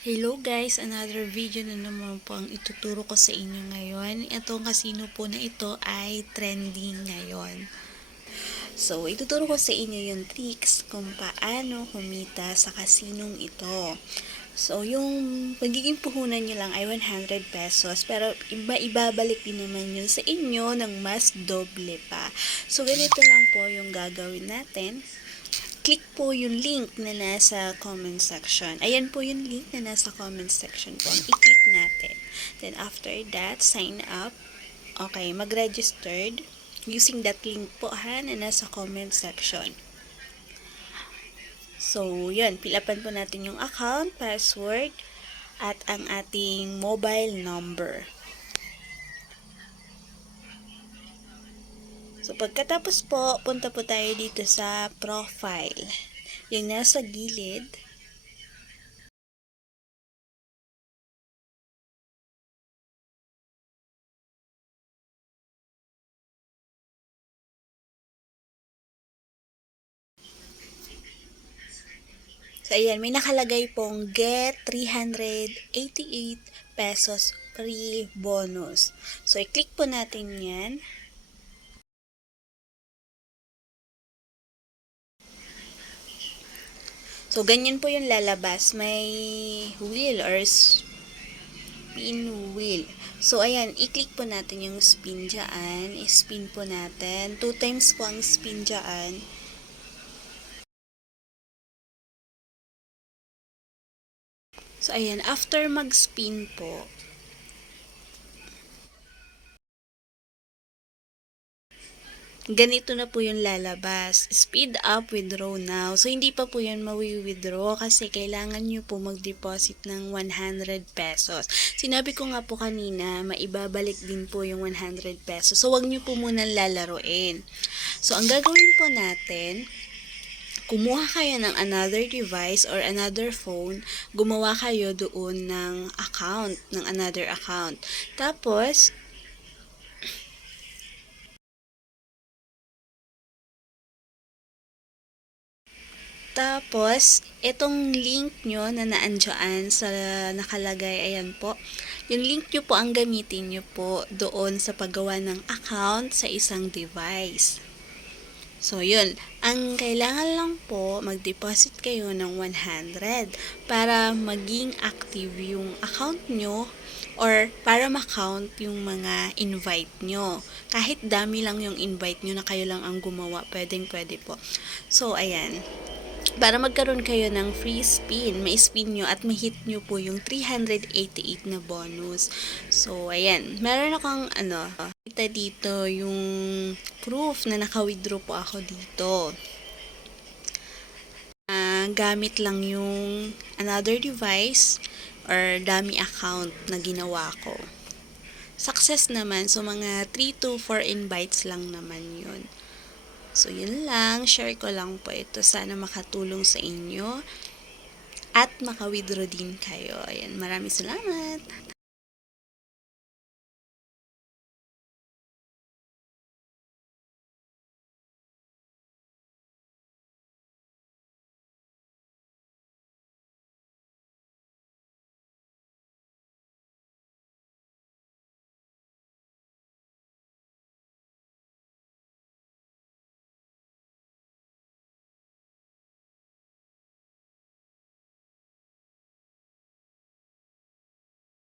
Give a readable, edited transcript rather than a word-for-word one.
Hello guys! Another video na naman po ang ituturo ko sa inyo ngayon. Itong casino po na ito ay trending ngayon. So, ituturo ko sa inyo yung tricks kung paano kumita sa kasinong ito. So, yung magiging puhunan nyo lang ay 100 pesos, pero ibabalik din naman yun sa inyo ng mas doble pa. So, ganito lang po yung gagawin natin. Click po yung link na nasa comment section. Ayan po yung link na nasa comment section po. I-click natin. Then after that, sign up. Okay, mag-registered using that link po ha, na nasa comment section. So, yun. Pilapan po natin yung account, password, at ang ating mobile number. So, pagkatapos po, punta po tayo dito sa profile. Yung nasa gilid. So, ayan, may nakalagay pong get 388 pesos free bonus. So, i-click po natin yan. So, ganyan po yung lalabas. May wheel or spin wheel. So, ayan, i-click po natin yung spin dyan. I-spin po natin. 2 times po ang spin dyan. So, ayan, after mag-spin po, ganito na po yung lalabas. Speed up, withdraw now. So, hindi pa po yan mawi-withdraw kasi kailangan nyo po mag-deposit ng 100 pesos. Sinabi ko nga po kanina, maibabalik din po yung 100 pesos. So, wag nyo po muna lalaruin. So, ang gagawin po natin, kumuha kayo ng another device or another phone, gumawa kayo doon ng account, ng another account. Tapos, itong link nyo na naandyan sa nakalagay, ayan po. Yung link nyo po ang gamitin nyo po doon sa paggawa ng account sa isang device. So, yun. Ang kailangan lang po, mag-deposit kayo ng 100 para maging active yung account nyo or para ma-count yung mga invite nyo. Kahit dami lang yung invite nyo na kayo lang ang gumawa, pwedeng-pwede po. So, ayan. Para magkaroon kayo ng free spin, ma-spin nyo at ma-hit nyo po yung 388 na bonus. So, ayan. Meron akong, kita dito yung proof na naka-withdraw po ako dito. Gamit lang yung another device or dummy account na ginawa ko. Success naman. So, mga 3 to 4 invites lang naman yun. So, yun lang. Share ko lang po ito. Sana makatulong sa inyo. At maka-withdraw din kayo. Ayan. Maraming salamat.